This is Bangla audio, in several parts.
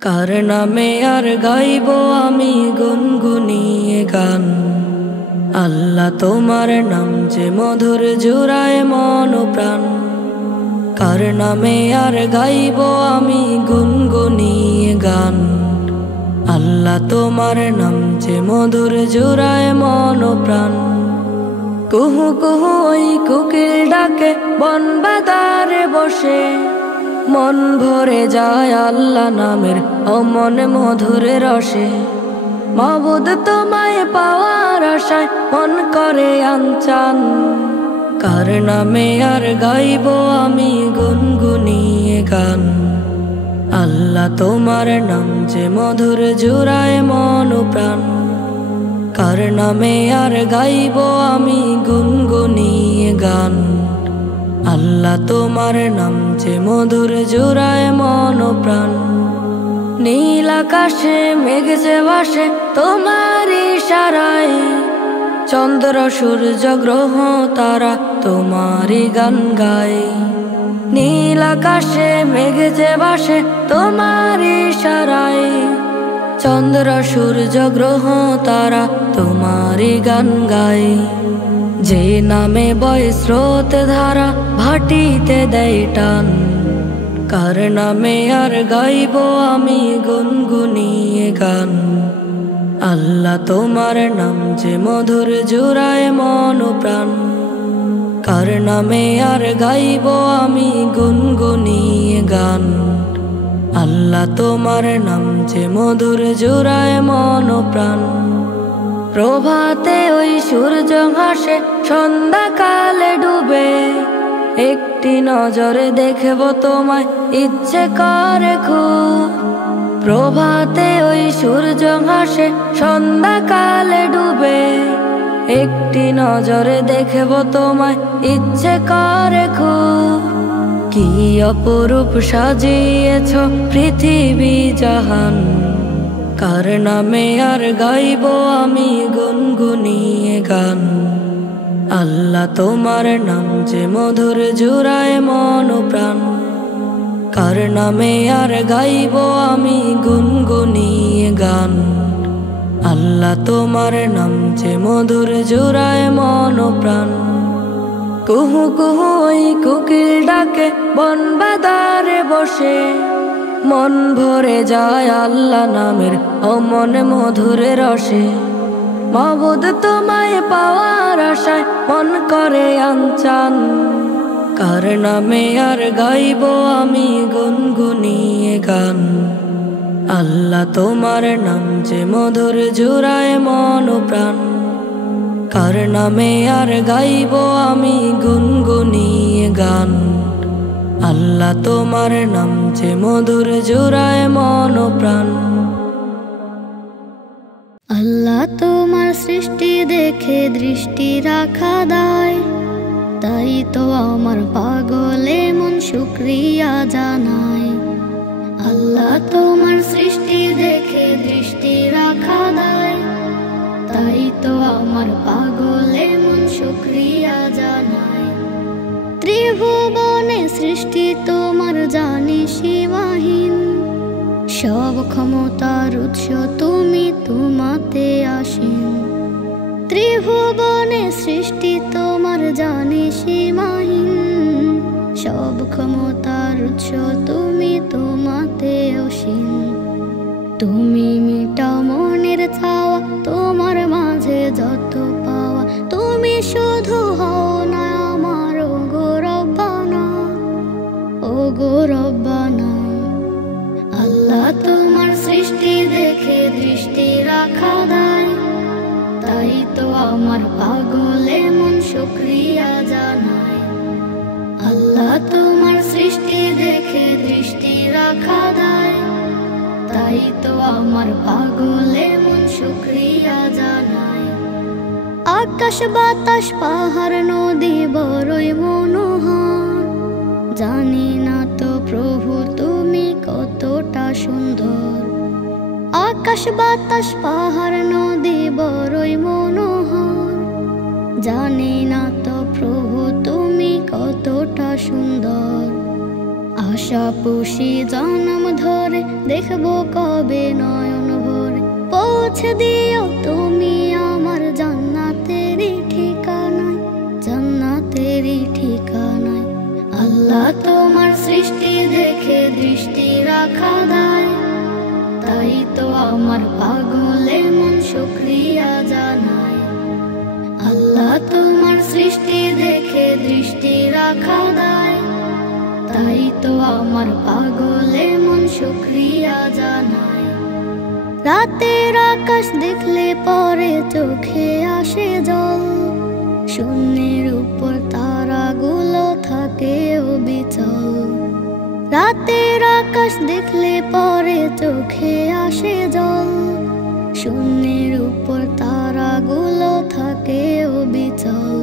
কার নামে আর গাইব আমি গুনগুনিয়ে গান। আল্লাহ তোমার নাম যে মধুর জুড়ায় মন প্রাণ। কার নামে আর গাইব আমি গুনগুনিয়ে গান। আল্লাহ তোমার নাম যে মধুর জুড়ায় মন প্রাণ। কুহু কুহু ওই কোকিল ডাকে বন বাদারে বসে, মন ভরে যায় আল্লাহ নামের অমন মধুর রসে। মাবুদ তোমায় পাওয়ার আশায় মন করে আনচান। কার নামে আর গাইব আমি গুনগুনিয়ে গান। আল্লাহ তোমার নাম যে মধুর জুড়ায় মন প্রাণ। কার নামে আর গাইব আমি গুনগুনিয়ে গান। আল্লাহ তোমার নাম যে মধুর জুড়ায় মন প্রাণ। নীল আকাশে মেঘ যে ভাসে তোমার ইশারায়, চন্দ্র সূর্য গ্রহ তারা তোমারই গান গায়। নীল আকাশে মেঘ যে ভাসে তোমার ইশারায়, চন্দ্র সূর্য গ্রহ তারা তোমারই গান গায়। যে নামে বয় স্রোত ধারা ভাটিতে দেয় টান। কার নামে আর গাইব আমি গুনগুনিয়ে গান। আল্লাহ তোমার নাম যে মধুর জুড়ায় মন প্রাণ। কার নামে আর গাইব আমি গুনগুনিয়ে গান। আল্লাহ তোমার নাম যে মধুর জুড়ায় মন প্রাণ। প্রভাতে ওই সূর্য ভাসে সন্ধ্যাকালে ডুবে, একটি নজরে দেখব তোমায় ইচ্ছে করে খুব। প্রভাতে ওই সূর্য ভাসে সন্ধ্যাকালে ডুবে, একটি নজরে দেখব তোমায় ইচ্ছে করে খুব। কি অপরূপ সাজিয়েছ পৃথিবী জাহান। কার নামে আর গাইব আমি গুনগুনিয়ে গান। আল্লাহ তোমার নাম যে মধুর জুড়ায় মন প্রাণ। কার নামে আর গাইব আমি গুনগুনিয়ে গান। আল্লাহ তোমার নাম যে মধুর জুড়ায় মন প্রাণ। কুহু কুহু ওই কোকিল ডাকে বন বাদারে বসে, মন ভরে যায় আল্লাহ নামের অমন মধুর রসে। মাবুদ তোমায় পাওয়ার আশায় মন করে আনচান। কার নামে আর গাইব আমি গুনগুনিয়ে গান। আল্লাহ তোমার নাম যে মধুর জুড়ায় মন প্রাণ। কার নামে আর গাইব আমি গুনগুনিয়ে গান। আল্লাহ তোমার নাম যে মধুর জুড়ায় মন প্রাণ। আল্লাহ তোমার সৃষ্টি দেখে দৃষ্টি রাখা দায়, তাই তো আমার পাগলে মন শুকরিয়া জানায়। আল্লাহ তোমার সৃষ্টি দেখে দৃষ্টি রাখা দায়, তাই তো আমার পাগলে মন শুকরিয়া জানায়। ত্রিভুবনে সৃষ্টি তোমার জানি সীমাহীন, সব ক্ষমতার উৎস তুমি তোমাতে আসীন। ত্রিভুবনে সৃষ্টি তোমার জানি সীমাহীন, সব ক্ষমতার উৎস তুমি তোমাতে আসীন। তুমি মিটাও মনের চাওয়া, তোমার মাঝে যত পাওয়া, তুমি শুধু হও না আমার ও গো রব্বানা, ও গো রব্বানা। আল্লাহ তোমার সৃষ্টি দেখে দৃষ্টি রাখা দায়, তাই তো আমার পাগলে মন শুকরিয়া জানায়। আল্লাহ তোমার সৃষ্টি দেখে দৃষ্টি রাখা দায়, তাই তো আমার পাগলে মন শুকরিয়া জানায়। আকাশ বাতাস পাহাড় নদী বড়ই মনোহর, জানি না তো প্রভু তুমি কতটা সুন্দর। আকাশ বাতাস পাহাড় নদী বড়ই মনোহর, জানি না তো প্রভু তুমি কতটা সুন্দর। আশা পুষি জনম ধরে দেখবো কবে নয়ন ভরে পৌঁছে দিও তুমি আমার জান্নাতেরই ঠিকানায়, জান্নাতেরই ঠিকানায়। আল্লাহ তোমার সৃষ্টি দেখে দৃষ্টি রাখা দায়, তাই তো আমার পাগলে মন শুকরিয়া জানায়। আল্লাহ তোমার সৃষ্টি দেখে দৃষ্টি রাখা দায়, তাই তো আমার পাগলে মন শুকরিয়া জানায়। রাতের আকাশ দেখলে পরে চোখে আসে জল, শূন্যের উপর তারাগুলো থাকে অবিচল। রাতের আকাশ দেখলে পরে চোখে আসে জল, শূন্যের উপর তারাগুলো থাকে অবিচল।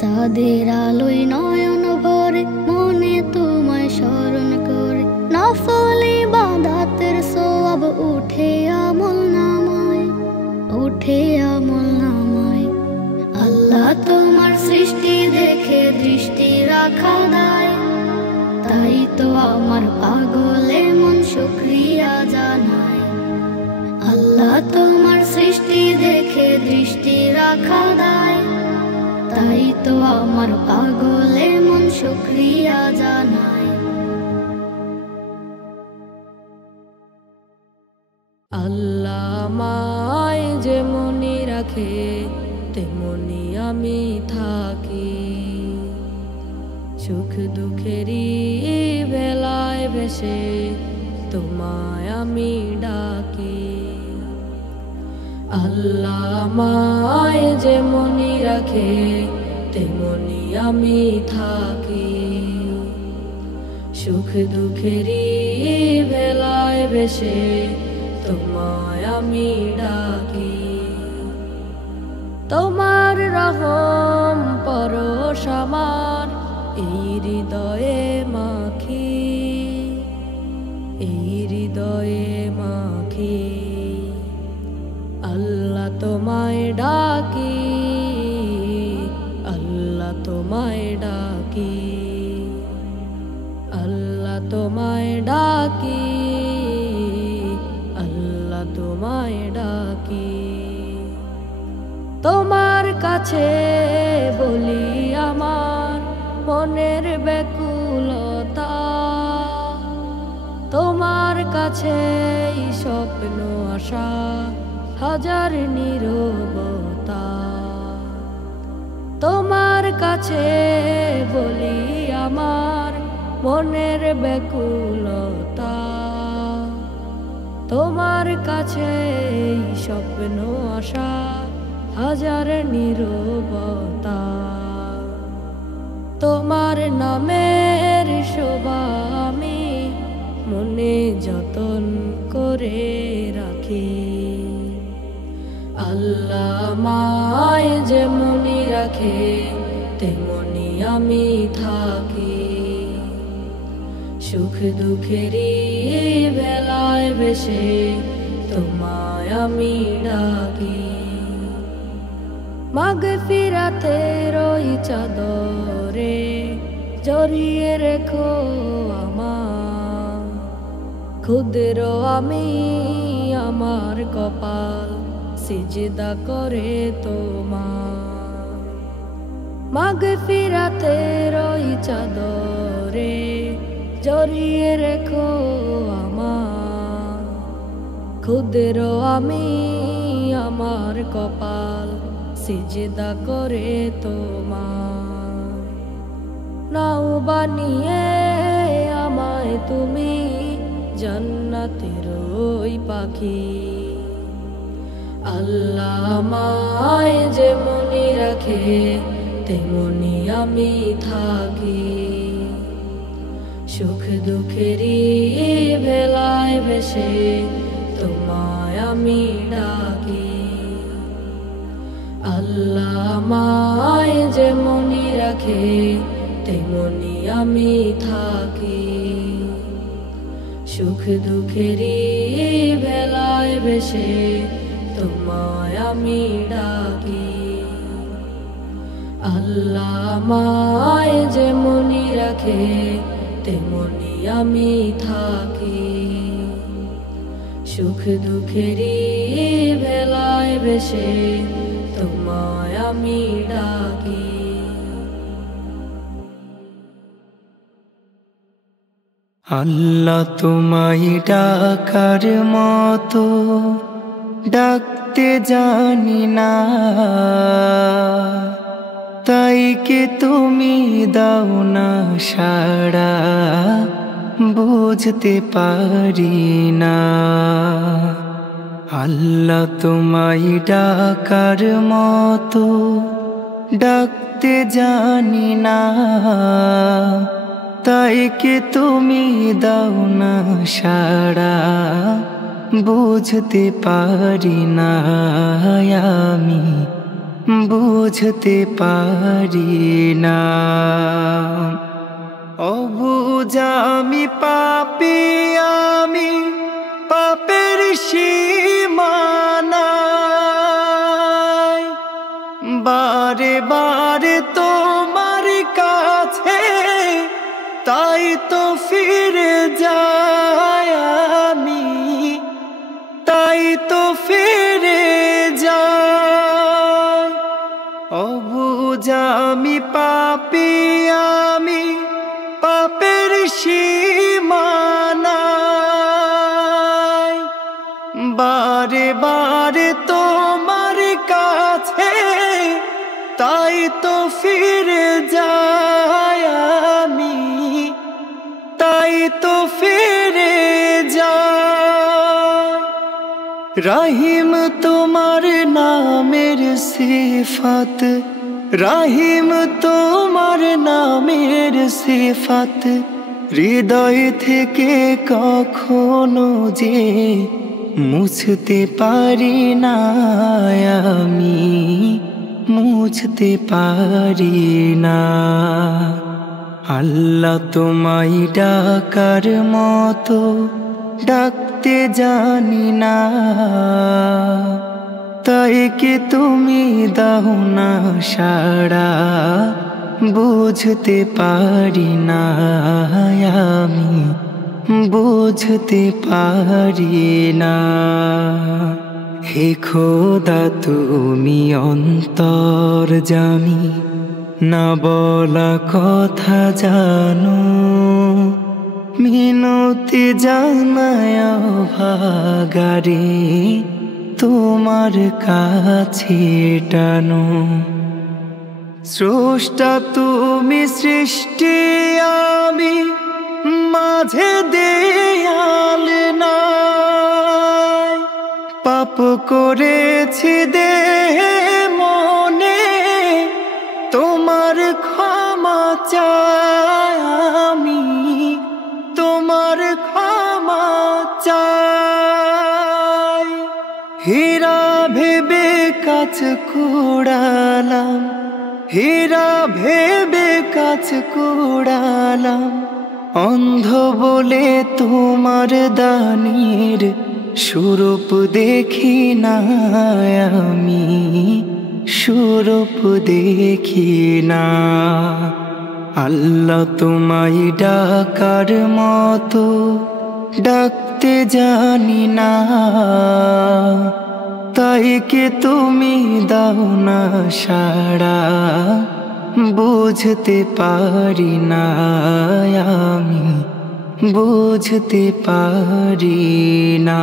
চাঁদের আলোয় নয়ন ভরে মনে তোমায় স্মরণ করে, নফল ইবাদতের সওয়াব উঠে আমল নামায়, উঠে আমল নামায়। আল্লাহ তোমার সৃষ্টি দেখে দৃষ্টি রাখা দায়, তাই তো আমার পাগলে মন শুকরিয়া জানায়। আল্লাহ তোমার সৃষ্টি দেখে দৃষ্টি রাখা দায়, তাই তো আমার পাগলে মন শুকরিয়া জানায়। আল্লাহ আমায় যেমনি রাখে তেমনি আমি থাকি, সুখ দুঃখেরই বেলায় বেশে তোমায় আমি ডাকি। আল্লাহ আমায় যেমনি রাখে তেমনি আমি থাকি, সুখ দুঃখেরই বেলায় বেশে তোমায় আমি ডাকি। তোমার রহম পরশ আমার এই হৃদয়ে মাখি, এই হৃদয়ে মাখি। আল্লাহ তোমায় ডাকি, আল্লাহ তোমায় ডাকি, আল্লাহ তোমায় ডাকি, আল্লাহ তোমায় ডাকি। তোমার কাছে বলি আমার মনের ব্যাকুলতা, তোমার কাছে স্বপ্ন আশা হাজার নীরবতা। তোমার কাছে বলি আমার মনের ব্যাকুলতা, তোমার কাছে স্বপ্ন আশা হাজার নীরবতা। তোমার নামের শোভা আমি মনে যতন করে রাখি। আল্লাহ আমায় যেমনি রাখে তেমনি আমি থাকি, সুখ দুঃখেরই বেলায় বেশে তোমায় আমি ডাকি। মাগফিরাতের ওই চাদরে জড়িয়ে রেখো আমার, ক্ষুদ্র আমি আমার কপাল সিজদা করে তোমার। মাগফিরাতের ওই চাদরে জড়িয়ে রেখো আমার, ক্ষুদ্র আমি আমার কপাল সিজদা করে তোমার। নাও বানিয়ে আমায় তুমি জান্নাতের ওই পাখি। আল্লাহ আমায় যেমনি রাখে তেমনি আমি থাকি, সুখ দুঃখেরই বেলায় বেশে তোমায় আমি ডাকি। আল্লাহ আমায় যেমনি রাখে তেমনি আমি থাকি, সুখ দুঃখেরই বেলায় বেশে তোমায় আমি ডাকি। আল্লাহ আমায় যেমনি রাখে তেমনি আমি থাকি। সুখ দুঃখেরই ভেলায় বেশে তোমায় আমি ডাকি। আল্লাহ তোমায় ডাকার মতো ডাকতে জানি না, তাই কি তুমি দাও না সাড়া বুঝতে পারি না। আল্লাহ তোমায় ডাকার মতো ডাকতে জানি না, তাই কি তুমি দাও না সাড়া বুঝতে পারি না। আমি বুঝতে পারি না। অবুঝা আমি পাপী, আমি পাপের সীমানায় বারে বারে তোমার কাছে তাই তো ফিরে যাই আমি, তাই তো ফিরে যাই। অবুঝা আমি পাপী, আমি পাপের সীমানায় বারে বারে তোমার কাছে তাই তো ফিরে যাই আমি, তাই তো ফিরে যাই। রহিম তোমার নামের সিফাত, রহিম তোমার নামের সিফাত হৃদয় থেকে কখনো যে মুছতে পারি না আমি, মুছতে পারি না। আল্লাহ তোমায় ডাকার মতো ডাকতে জানি না, তাই কি তুমি দাও না সাড়া বুঝতে পারি না আমি, বুঝতে পারি না। হে খোদা তুমি অন্তর্যামী, না বলা কথা জানো, মিনতি জানায় ভাগারে তোমার কাছে টানো। স্রষ্টা তুমি সৃষ্টি, আমি মাঝে দেয়াল নাই, পাপ করেছি দেহে মনে তোমার ক্ষমা চাই আমি, তোমার ক্ষমা চাই। হীরা ভেবে কাছ কুড়ালাম, হীরা ভেবে কাছ কুড়ালাম, অন্ধ বলে তোমার দানের স্বরূপ দেখি না আমি, স্বরূপ দেখি না। আল্লাহ তোমায় ডাকার মতো ডাকতে জানি না, তাই কি তুমি দাও না সাড়া বুঝতে পারি না আমি, বুঝতে পারি না।